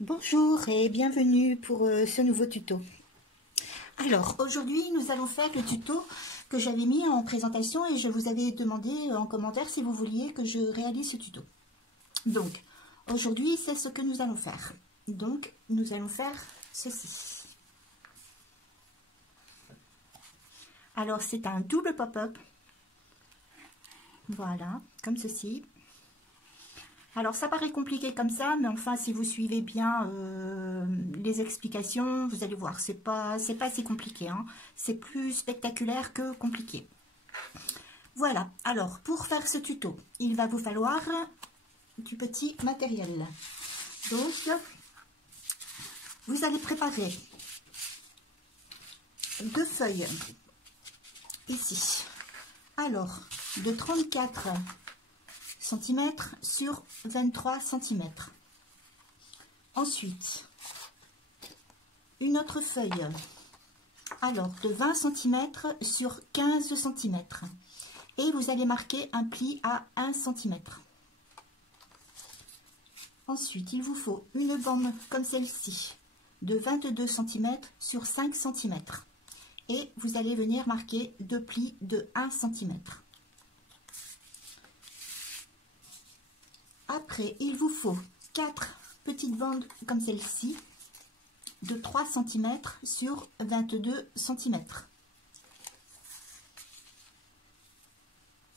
Bonjour et bienvenue pour ce nouveau tuto. Alors aujourd'hui nous allons faire le tuto que j'avais mis en présentation et je vous avais demandé en commentaire si vous vouliez que je réalise ce tuto. Donc aujourd'hui c'est ce que nous allons faire. Donc nous allons faire ceci. Alors c'est un double pop-up. Voilà, comme ceci. Alors ça paraît compliqué comme ça, mais enfin si vous suivez bien les explications, vous allez voir, c'est pas si compliqué, hein. C'est plus spectaculaire que compliqué. Voilà, alors pour faire ce tuto, il va vous falloir du petit matériel. Donc, vous allez préparer 2 feuilles, ici, alors de 34 cm sur 23 cm. Ensuite, une autre feuille, alors de 20 cm sur 15 cm. Et vous allez marquer un pli à 1 cm. Ensuite, il vous faut une bande comme celle-ci, de 22 cm sur 5 cm. Et vous allez venir marquer 2 plis de 1 cm. Après, il vous faut 4 petites bandes comme celle-ci, de 3 cm sur 22 cm.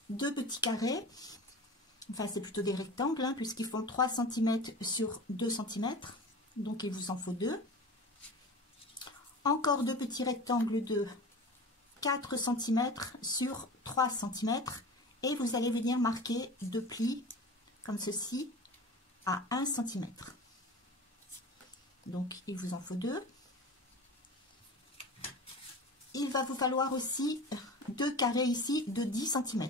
2 petits carrés, enfin c'est plutôt des rectangles, hein, puisqu'ils font 3 cm sur 2 cm, donc il vous en faut 2. Encore 2 petits rectangles de 4 cm sur 3 cm, et vous allez venir marquer 2 plis comme ceci à 1 cm. Donc il vous en faut 2. Il va vous falloir aussi 2 carrés ici de 10 cm.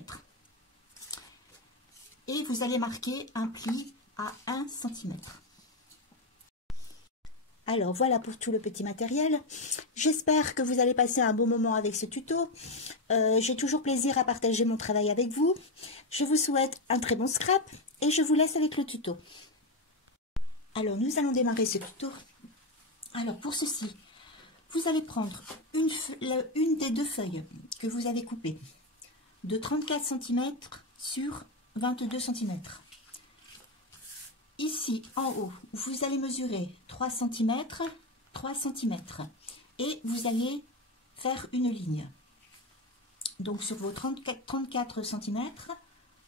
Et vous allez marquer un pli à 1 cm. Alors voilà pour tout le petit matériel. J'espère que vous allez passer un bon moment avec ce tuto. J'ai toujours plaisir à partager mon travail avec vous. Je vous souhaite un très bon scrap et je vous laisse avec le tuto. Alors nous allons démarrer ce tuto. Alors pour ceci, vous allez prendre une des 2 feuilles que vous avez coupées de 34 cm sur 22 cm. Ici, en haut, vous allez mesurer 3 cm, 3 cm. Et vous allez faire une ligne. Donc, sur vos 34 cm,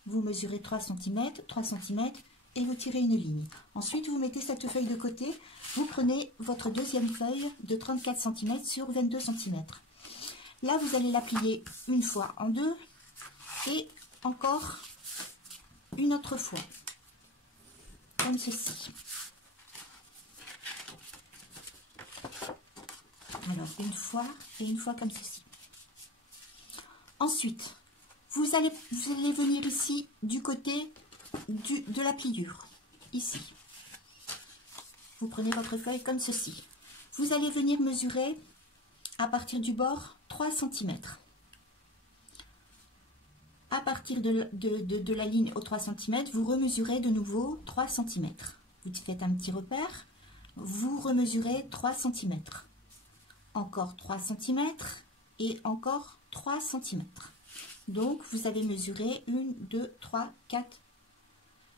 vous mesurez 3 cm, 3 cm et vous tirez une ligne. Ensuite, vous mettez cette feuille de côté. Vous prenez votre deuxième feuille de 34 cm sur 22 cm. Là, vous allez la plier une fois en 2 et encore une autre fois. Comme ceci. Alors une fois et une fois comme ceci. Ensuite, vous allez venir ici du côté de la pliure. Ici. Vous prenez votre feuille comme ceci. Vous allez venir mesurer à partir du bord 3 cm. À partir de la ligne aux 3 cm, vous remesurez de nouveau 3 cm. Vous faites un petit repère, vous remesurez 3 cm. Encore 3 cm et encore 3 cm. Donc, vous avez mesuré 1, 2, 3, 4,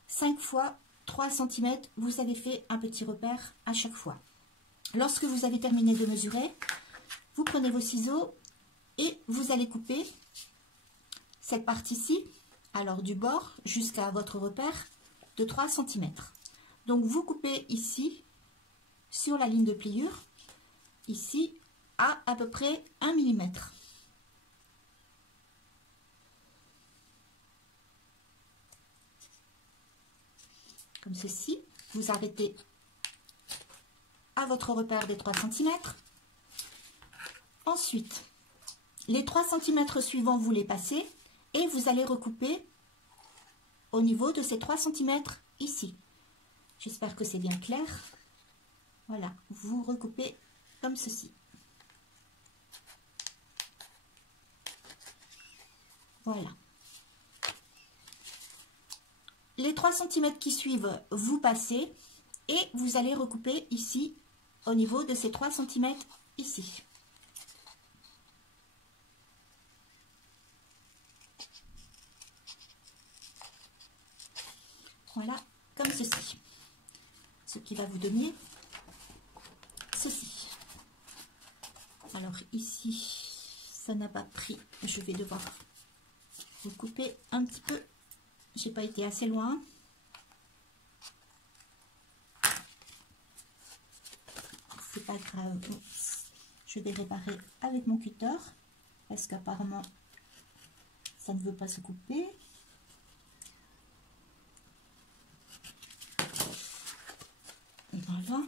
5 fois 3 cm. Vous avez fait un petit repère à chaque fois. Lorsque vous avez terminé de mesurer, vous prenez vos ciseaux et vous allez couper cette partie-ci, alors du bord jusqu'à votre repère de 3 cm. Donc vous coupez ici, sur la ligne de pliure, ici, à peu près 1 mm. Comme ceci, vous arrêtez à votre repère des 3 cm. Ensuite, les 3 cm suivants, vous les passez. Et vous allez recouper au niveau de ces 3 cm ici. J'espère que c'est bien clair. Voilà, vous recoupez comme ceci. Voilà. Les 3 cm qui suivent, vous passez Et vous allez recouper ici, au niveau de ces 3 cm ici. Voilà, comme ceci. Ce qui va vous donner ceci. Alors ici, ça n'a pas pris. Je vais devoir recouper un petit peu. J'ai pas été assez loin. C'est pas grave. Je vais réparer avec mon cutter parce qu'apparemment ça ne veut pas se couper. Voilà.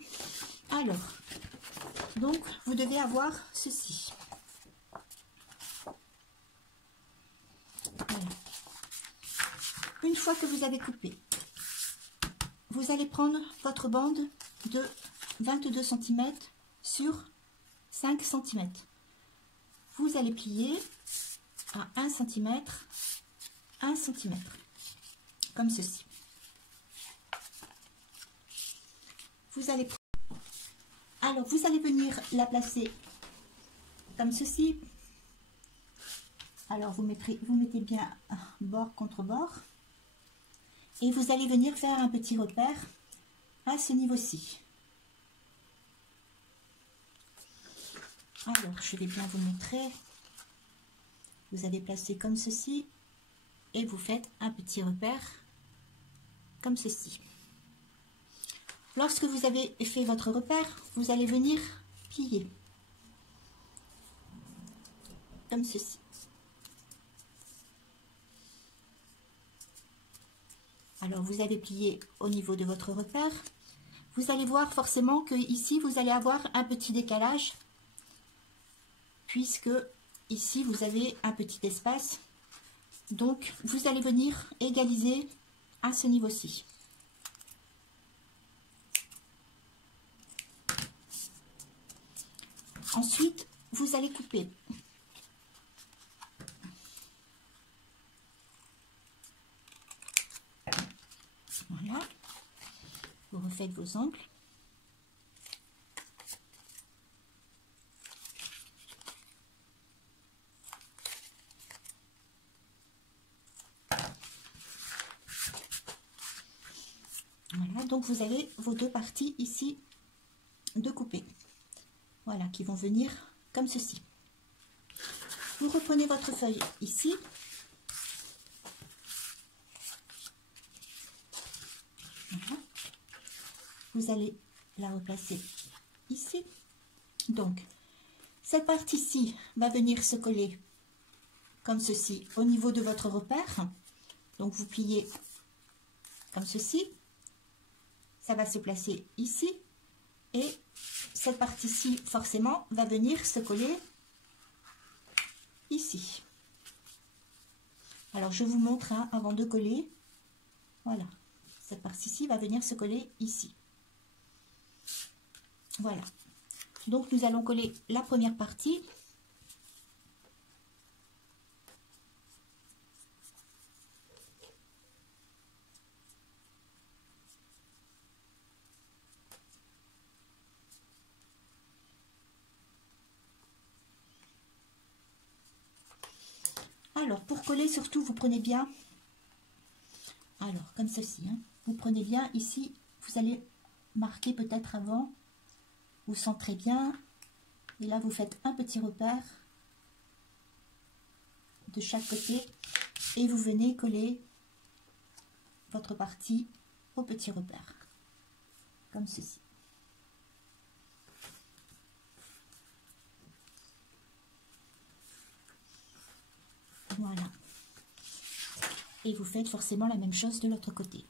Alors, donc vous devez avoir ceci. Voilà. Une fois que vous avez coupé, vous allez prendre votre bande de 22 cm sur 5 cm. Vous allez plier à 1 cm, 1 cm, comme ceci. Vous allez venir la placer comme ceci. Alors vous mettez bien bord contre bord et vous allez venir faire un petit repère à ce niveau-ci. Alors je vais bien vous montrer. Vous allez placer comme ceci et vous faites un petit repère comme ceci. Lorsque vous avez fait votre repère, vous allez venir plier comme ceci. Alors vous avez plié au niveau de votre repère. Vous allez voir forcément que ici vous allez avoir un petit décalage puisque ici vous avez un petit espace. Donc vous allez venir égaliser à ce niveau-ci. Ensuite, vous allez couper. Voilà. Vous refaites vos angles. Voilà, donc vous avez vos deux parties ici de couper. Voilà, qui vont venir comme ceci. Vous reprenez votre feuille ici. Voilà. Vous allez la replacer ici. Donc, cette partie-ci va venir se coller comme ceci au niveau de votre repère. Donc, vous pliez comme ceci. Ça va se placer ici. Et cette partie-ci, forcément, va venir se coller ici. Alors, je vous montre avant de coller. Voilà. Cette partie-ci va venir se coller ici. Voilà. Donc, nous allons coller la première partie. Alors, pour coller, surtout, vous prenez bien, alors, comme ceci, hein, vous prenez bien ici, vous allez marquer peut-être avant, vous centrez bien, et là, vous faites un petit repère de chaque côté, et vous venez coller votre partie au petit repère, comme ceci. Voilà. Et vous faites forcément la même chose de l'autre côté.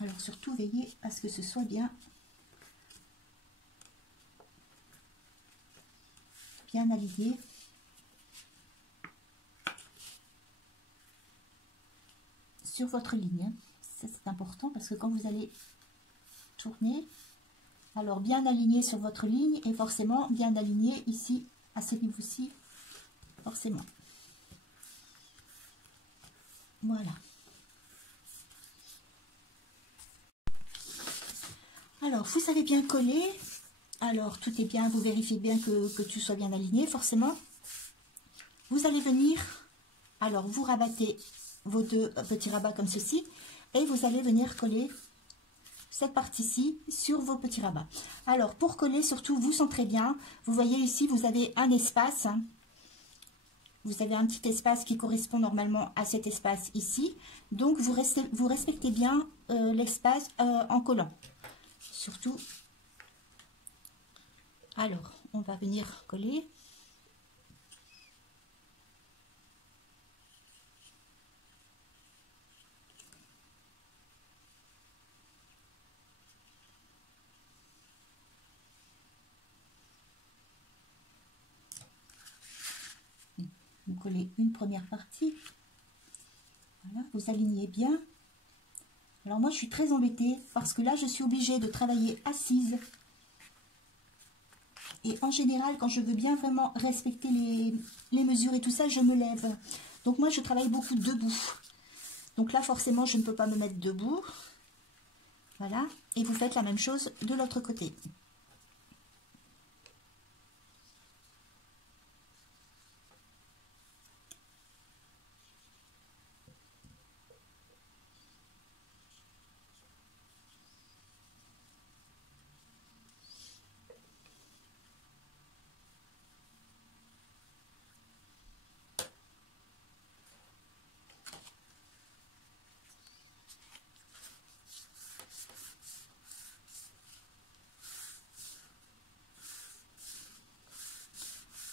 Alors surtout veillez à ce que ce soit bien aligné. Sur votre ligne. Ça c'est important parce que quand vous allez tourner, Alors, bien aligné sur votre ligne et forcément bien aligné ici, à ce niveau-ci, forcément. Voilà. Alors, vous savez bien coller. Alors, tout est bien, vous vérifiez bien que tout soit bien aligné, forcément. Vous allez venir, alors vous rabattez vos deux petits rabats comme ceci, et vous allez venir coller cette partie-ci sur vos petits rabats. Alors, pour coller, surtout, vous centrez bien. Vous voyez ici, vous avez un espace. Vous avez un petit espace qui correspond normalement à cet espace ici. Donc, vous respectez bien l'espace en collant. Surtout, alors, on va venir coller. Vous collez une première partie. Voilà, vous alignez bien. Alors moi, je suis très embêtée parce que là, je suis obligée de travailler assise. Et en général, quand je veux bien vraiment respecter les mesures et tout ça, je me lève. Donc moi, je travaille beaucoup debout. Donc là, forcément, je ne peux pas me mettre debout. Voilà. Et vous faites la même chose de l'autre côté.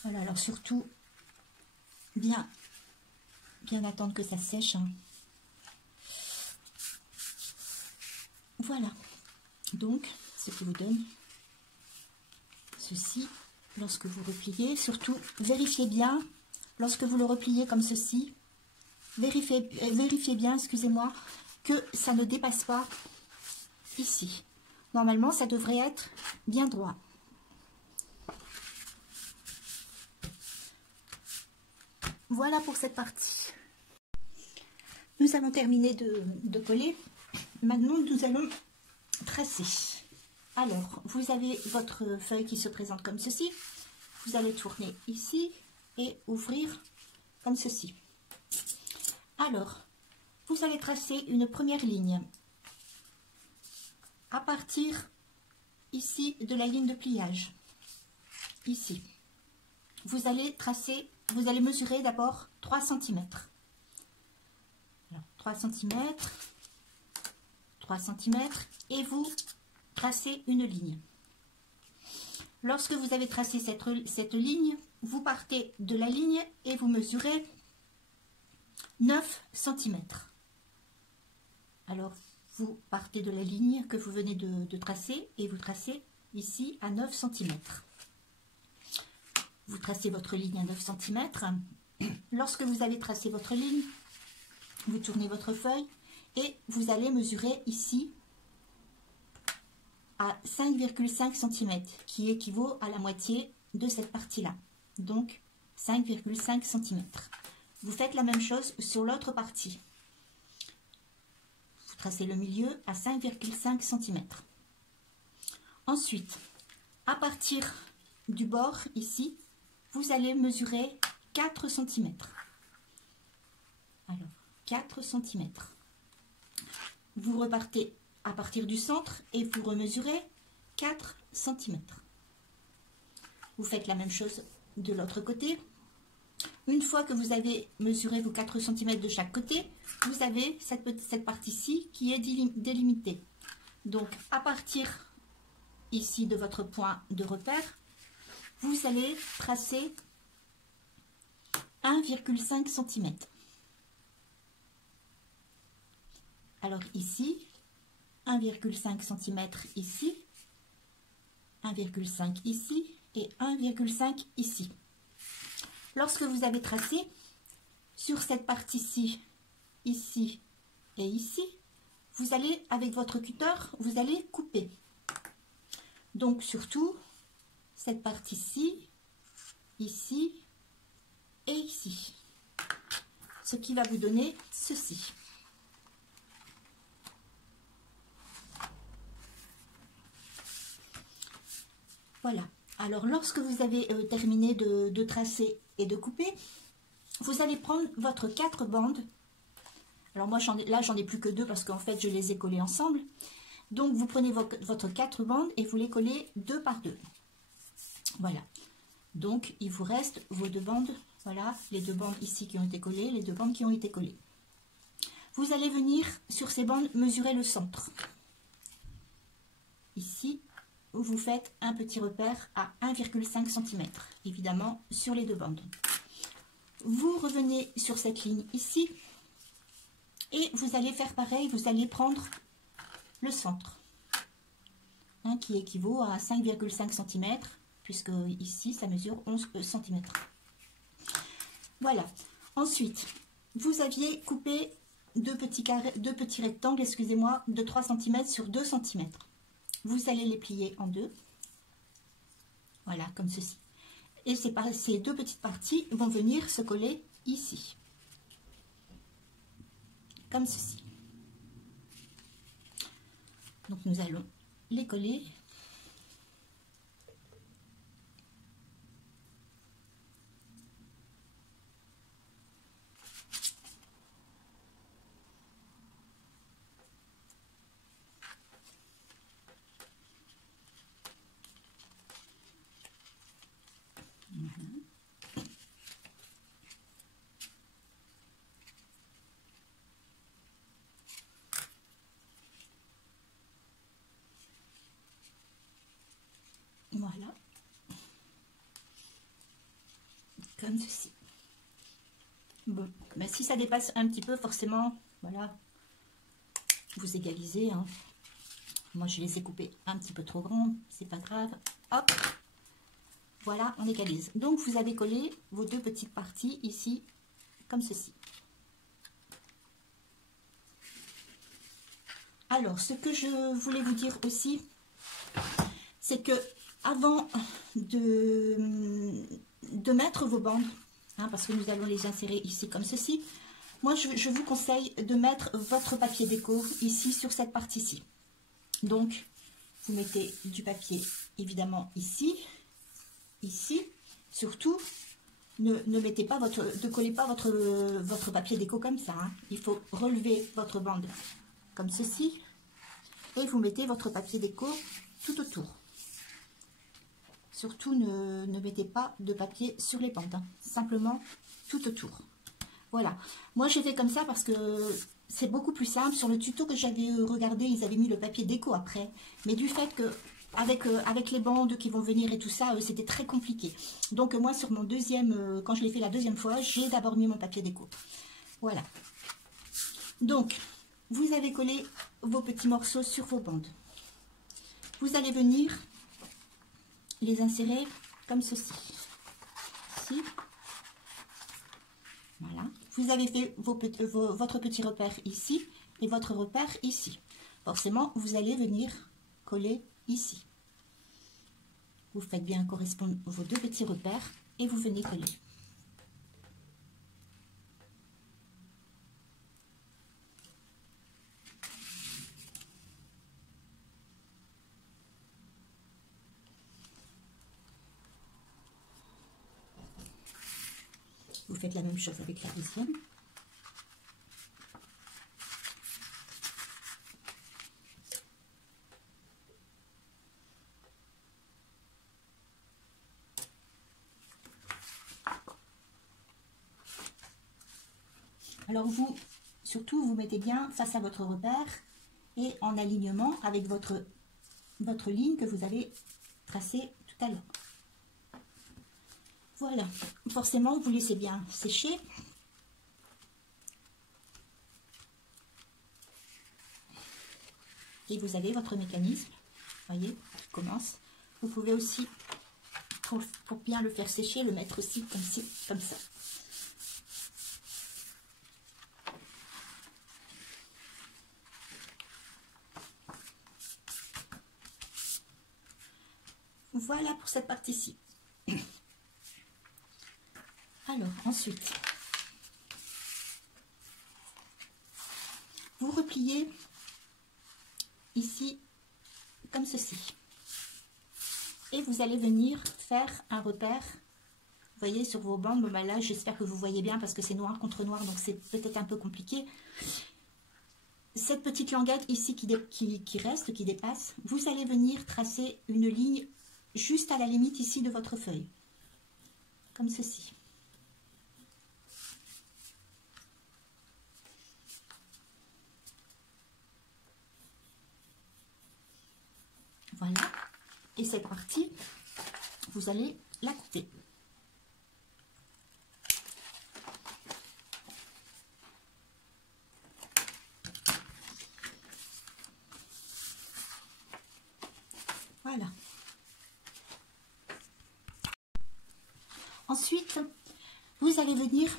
Voilà, alors surtout, bien attendre que ça sèche. Hein. Voilà, donc, ce qui vous donne ceci, lorsque vous repliez. Surtout, vérifiez bien, lorsque vous le repliez comme ceci, vérifiez bien, excusez-moi, que ça ne dépasse pas ici. Normalement, ça devrait être bien droit. Voilà pour cette partie. Nous allons terminer de coller. Maintenant, nous allons tracer. Alors, vous avez votre feuille qui se présente comme ceci. Vous allez tourner ici et ouvrir comme ceci. Alors, vous allez tracer une première ligne à partir ici de la ligne de pliage. Ici. Vous allez tracer, vous allez mesurer d'abord 3 cm. Alors, 3 cm, 3 cm, et vous tracez une ligne. Lorsque vous avez tracé cette ligne, vous partez de la ligne et vous mesurez 9 cm. Alors, vous partez de la ligne que vous venez de tracer et vous tracez ici à 9 cm. Vous tracez votre ligne à 9 cm. Lorsque vous avez tracé votre ligne, vous tournez votre feuille et vous allez mesurer ici à 5,5 cm, qui équivaut à la moitié de cette partie-là. Donc, 5,5 cm. Vous faites la même chose sur l'autre partie. Vous tracez le milieu à 5,5 cm. Ensuite, à partir du bord, ici, vous allez mesurer 4 cm. Alors, 4 cm. Vous repartez à partir du centre et vous remesurez 4 cm. Vous faites la même chose de l'autre côté. Une fois que vous avez mesuré vos 4 cm de chaque côté, vous avez cette partie-ci qui est délimitée. Donc, à partir ici de votre point de repère, vous allez tracer 1,5 cm. Alors ici, 1,5 cm ici, 1,5 ici et 1,5 ici. Lorsque vous avez tracé sur cette partie-ci, ici et ici, vous allez, avec votre cutter, vous allez couper. Donc surtout, cette partie-ci, ici et ici. Ce qui va vous donner ceci. Voilà. Alors, lorsque vous avez terminé de tracer et de couper, vous allez prendre votre 4 bandes. Alors, moi, là, j'en ai plus que 2 parce qu'en fait, je les ai collées ensemble. Donc, vous prenez votre 4 bandes et vous les collez 2 par 2. Voilà. Donc, il vous reste vos 2 bandes. Voilà, les 2 bandes ici qui ont été collées, les 2 bandes qui ont été collées. Vous allez venir sur ces bandes mesurer le centre. Ici, vous faites un petit repère à 1,5 cm, évidemment, sur les 2 bandes. Vous revenez sur cette ligne ici et vous allez faire pareil, vous allez prendre le centre, hein, qui équivaut à 5,5 cm, puisque ici, ça mesure 11 cm. Voilà. Ensuite, vous aviez coupé deux petits rectangles, excusez-moi, de 3 cm sur 2 cm. Vous allez les plier en deux. Voilà, comme ceci. Et ces 2 petites parties vont venir se coller ici. Comme ceci. Donc, nous allons les coller. Voilà, comme ceci. Bon, mais si ça dépasse un petit peu, forcément, voilà, vous égalisez. Hein. Moi, je les ai coupés un petit peu trop grands, c'est pas grave. Hop, voilà, on égalise. Donc, vous avez collé vos 2 petites parties ici, comme ceci. Alors, ce que je voulais vous dire aussi, c'est que avant de mettre vos bandes, hein, parce que nous allons les insérer ici comme ceci, moi je vous conseille de mettre votre papier déco ici sur cette partie-ci. Donc, vous mettez du papier évidemment ici, ici. Surtout, ne mettez pas ne collez pas votre papier déco comme ça. Hein. Il faut relever votre bande comme ceci et vous mettez votre papier déco tout autour. Surtout, ne mettez pas de papier sur les bandes, hein. Simplement tout autour. Voilà. Moi, j'ai fait comme ça parce que c'est beaucoup plus simple. Sur le tuto que j'avais regardé, ils avaient mis le papier déco après. Mais du fait que avec les bandes qui vont venir et tout ça, c'était très compliqué. Donc, moi, sur mon deuxième, quand je l'ai fait la deuxième fois, j'ai d'abord mis mon papier déco. Voilà. Donc, vous avez collé vos petits morceaux sur vos bandes. Vous allez venir les insérer comme ceci. Ici. Voilà. Vous avez fait votre petit repère ici et votre repère ici. Forcément, vous allez venir coller ici. Vous faites bien correspondre vos 2 petits repères et vous venez coller. Vous faites la même chose avec la deuxième. Alors vous, surtout, vous mettez bien face à votre repère et en alignement avec votre ligne que vous avez tracée tout à l'heure. Voilà, forcément, vous laissez bien sécher. Et vous avez votre mécanisme, voyez, qui commence. Vous pouvez aussi, pour bien le faire sécher, le mettre aussi comme ça. Voilà pour cette partie-ci. Alors, ensuite, vous repliez ici comme ceci. Et vous allez venir faire un repère. Vous voyez sur vos bandes, bon, bah là j'espère que vous voyez bien parce que c'est noir contre noir, donc c'est peut-être un peu compliqué. Cette petite languette ici qui reste, qui dépasse, vous allez venir tracer une ligne juste à la limite ici de votre feuille. Comme ceci. Voilà. Et cette partie, vous allez la couper. Voilà. Ensuite, vous allez venir,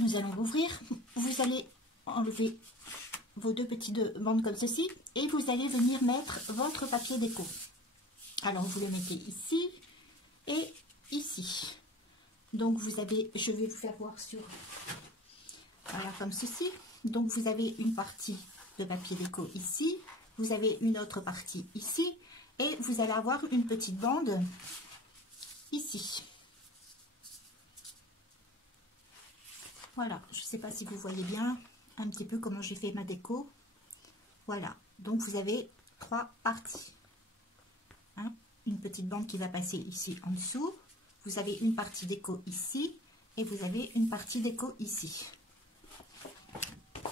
nous allons ouvrir, vous allez enlever vos deux petites bandes comme ceci et vous allez venir mettre votre papier déco. Alors vous le mettez ici et ici. Donc vous avez, je vais vous faire voir sur, voilà comme ceci. Donc vous avez une partie de papier déco ici, vous avez une autre partie ici et vous allez avoir une petite bande ici. Voilà, je ne sais pas si vous voyez bien un petit peu comment j'ai fait ma déco. Voilà, donc vous avez trois parties. Hein, une petite bande qui va passer ici en dessous. Vous avez une partie déco ici et vous avez une partie déco ici.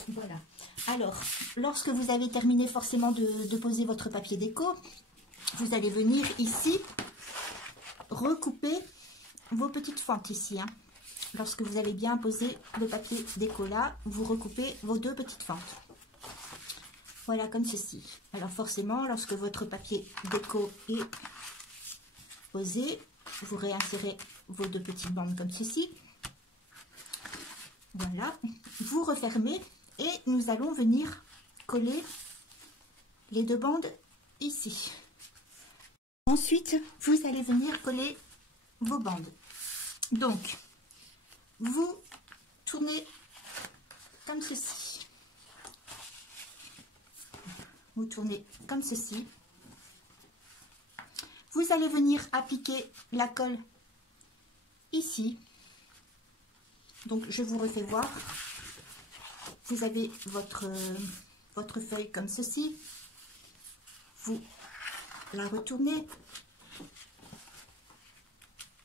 Voilà. Alors, lorsque vous avez terminé forcément de poser votre papier déco, vous allez venir ici recouper vos petites fentes ici. Hein. Lorsque vous avez bien posé le papier déco là, vous recoupez vos deux petites fentes. Voilà, comme ceci. Alors forcément, lorsque votre papier déco est posé, vous réinsérez vos deux petites bandes comme ceci. Voilà, vous refermez et nous allons venir coller les deux bandes ici. Ensuite, vous allez venir coller vos bandes. Donc, vous tournez comme ceci. Vous tournez comme ceci. Vous allez venir appliquer la colle ici. Donc, je vous refais voir. Vous avez votre feuille comme ceci. Vous la retournez.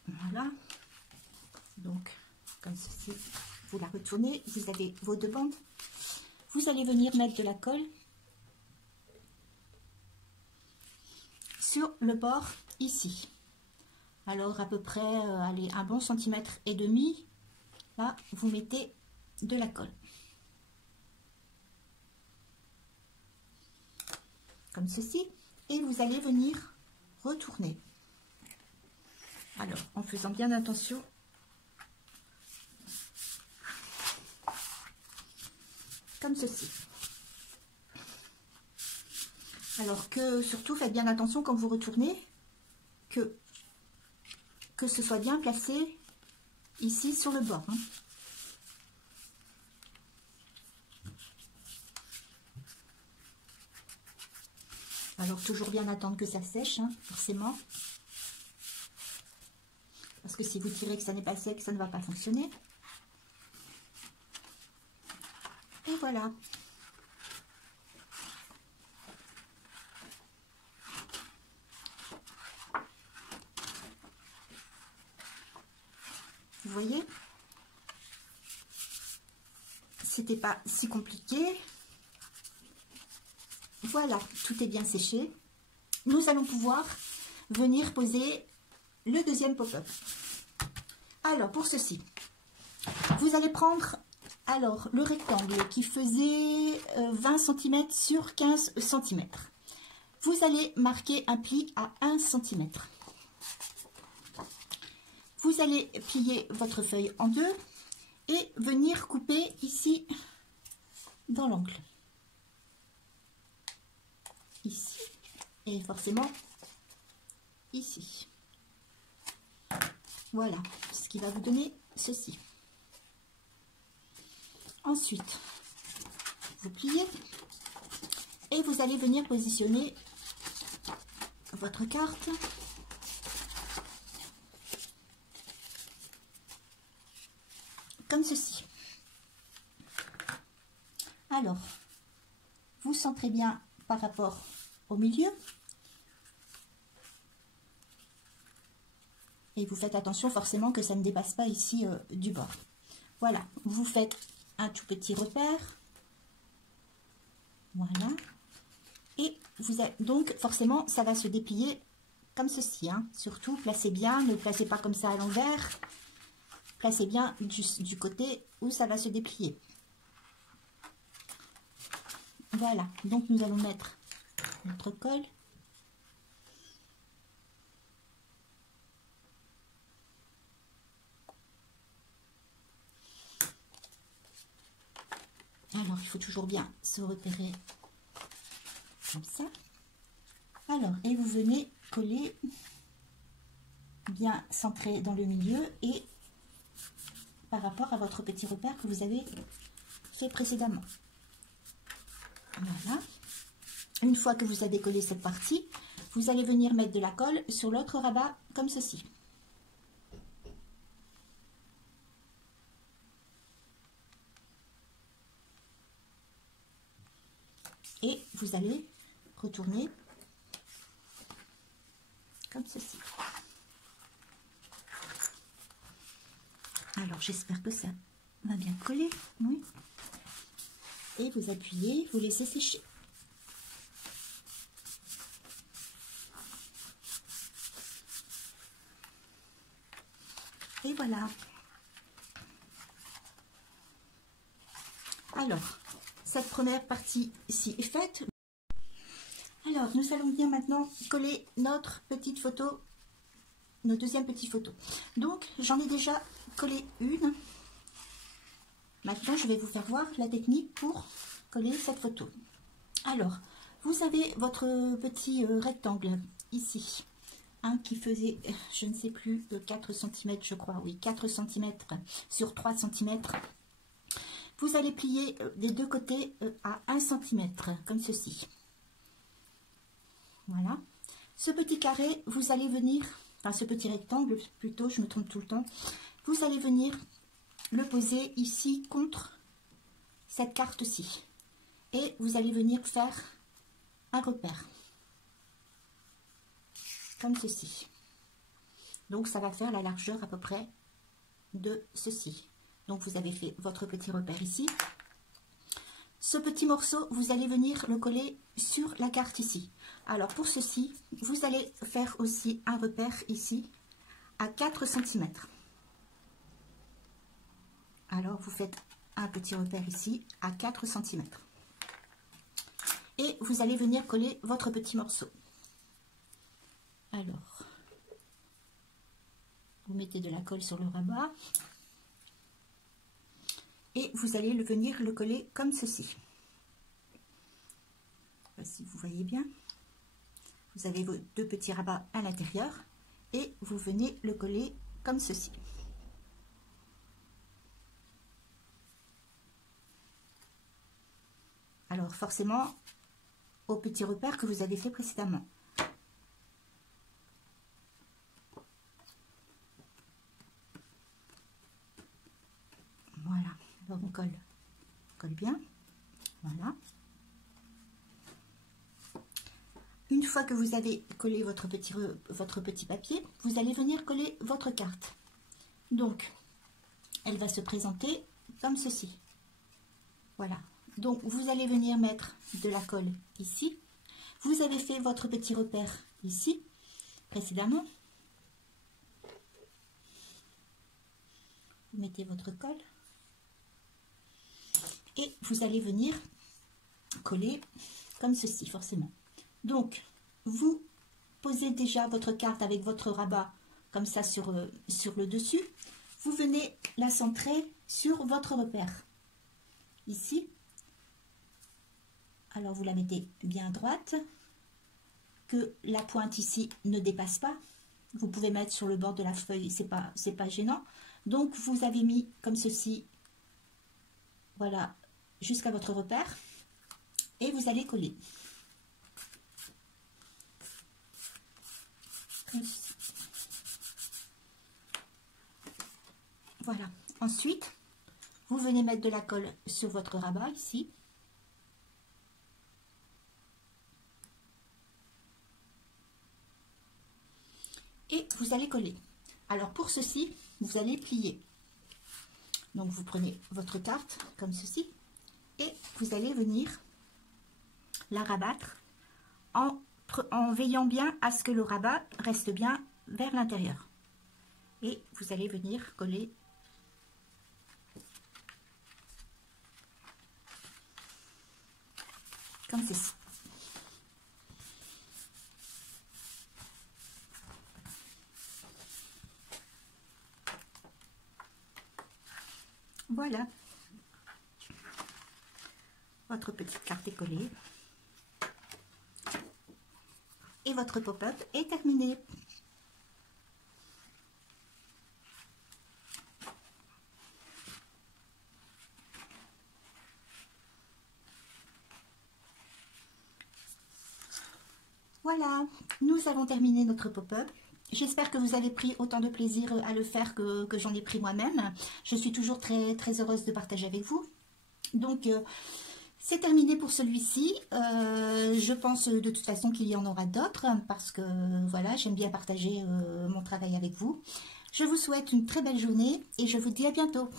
Voilà. Donc, comme ceci, vous la retournez. Vous avez vos deux bandes. Vous allez venir mettre de la colle sur le bord ici. Alors, à peu près, allez, un bon centimètre et demi. Là, vous mettez de la colle. Comme ceci. Et vous allez venir retourner. Alors, en faisant bien attention. Comme ceci. Alors que, surtout, faites bien attention quand vous retournez, que ce soit bien placé ici sur le bord. Hein. Alors, toujours bien attendre que ça sèche, hein, forcément. Parce que si vous tirez que ça n'est pas sec, ça ne va pas fonctionner. Et voilà. Vous voyez? C'était pas si compliqué. Voilà, tout est bien séché. Nous allons pouvoir venir poser le deuxième pop-up. Alors, pour ceci, vous allez prendre alors le rectangle qui faisait 20 cm sur 15 cm. Vous allez marquer un pli à 1 cm. Vous allez plier votre feuille en deux et venir couper ici dans l'angle. Ici. Et forcément, ici. Voilà, ce qui va vous donner ceci. Ensuite, vous pliez et vous allez venir positionner votre carte comme ceci. Alors, vous centrez bien par rapport au milieu et vous faites attention forcément que ça ne dépasse pas ici du bord. Voilà, vous faites un tout petit repère. Voilà. Et vous avez, donc forcément ça va se déplier comme ceci. Hein. Surtout placez bien, ne placez pas comme ça à l'envers. Placez bien du côté où ça va se déplier. Voilà, donc nous allons mettre notre colle. Alors, il faut toujours bien se repérer comme ça. Alors, et vous venez coller bien centré dans le milieu et par rapport à votre petit repère que vous avez fait précédemment. Voilà. Une fois que vous avez collé cette partie, vous allez venir mettre de la colle sur l'autre rabat comme ceci. Et vous allez retourner comme ceci. Alors j'espère que ça va bien coller. Oui. Et vous appuyez, vous laissez sécher. Et voilà. Alors, cette première partie-ci est faite. Alors, nous allons bien maintenant coller notre petite photo, notre deuxième petite photo. Donc, j'en ai déjà collé une. Maintenant, je vais vous faire voir la technique pour coller cette photo. Alors, vous avez votre petit rectangle ici, hein, qui faisait, je ne sais plus, 4 cm, je crois, oui, 4 cm sur 3 cm. Vous allez plier des deux côtés à 1 cm, comme ceci. Voilà. Ce petit carré, vous allez venir, enfin ce petit rectangle plutôt, je me trompe tout le temps, vous allez venir le poser ici contre cette carte-ci. Et vous allez venir faire un repère. Comme ceci. Donc ça va faire la largeur à peu près de ceci. Donc vous avez fait votre petit repère ici. Ce petit morceau, vous allez venir le coller sur la carte ici. Alors pour ceci, vous allez faire aussi un repère ici à 4 cm. Alors vous faites un petit repère ici à 4 cm. Et vous allez venir coller votre petit morceau. Alors, vous mettez de la colle sur le rabat. Et vous allez venir le coller comme ceci. Je ne sais pas si vous voyez bien. Vous avez vos deux petits rabats à l'intérieur. Et vous venez le coller comme ceci. Alors forcément, au petit repère que vous avez fait précédemment. Voilà, alors on colle bien, voilà. Une fois que vous avez collé votre petit papier, vous allez venir coller votre carte. Donc, elle va se présenter comme ceci. Voilà. Donc, vous allez venir mettre de la colle ici. Vous avez fait votre petit repère ici, précédemment. Vous mettez votre colle. Et vous allez venir coller comme ceci, forcément. Donc, vous posez déjà votre carte avec votre rabat comme ça sur le dessus. Vous venez la centrer sur votre repère. Ici. Alors, vous la mettez bien droite. que la pointe ici ne dépasse pas. Vous pouvez mettre sur le bord de la feuille, c'est pas gênant. Donc vous avez mis comme ceci, voilà, jusqu'à votre repère. Et vous allez coller. Comme ceci. Voilà. Ensuite, vous venez mettre de la colle sur votre rabat ici. Et vous allez coller. Alors pour ceci, vous allez plier. Donc vous prenez votre carte comme ceci et vous allez venir la rabattre en veillant bien à ce que le rabat reste bien vers l'intérieur. Et vous allez venir coller comme ceci. Voilà, votre petite carte est collée et votre pop-up est terminé. Voilà, nous avons terminé notre pop-up. J'espère que vous avez pris autant de plaisir à le faire que j'en ai pris moi-même. Je suis toujours très heureuse de partager avec vous. Donc, c'est terminé pour celui-ci. Je pense de toute façon qu'il y en aura d'autres parce que voilà, j'aime bien partager mon travail avec vous. Je vous souhaite une très belle journée et je vous dis à bientôt.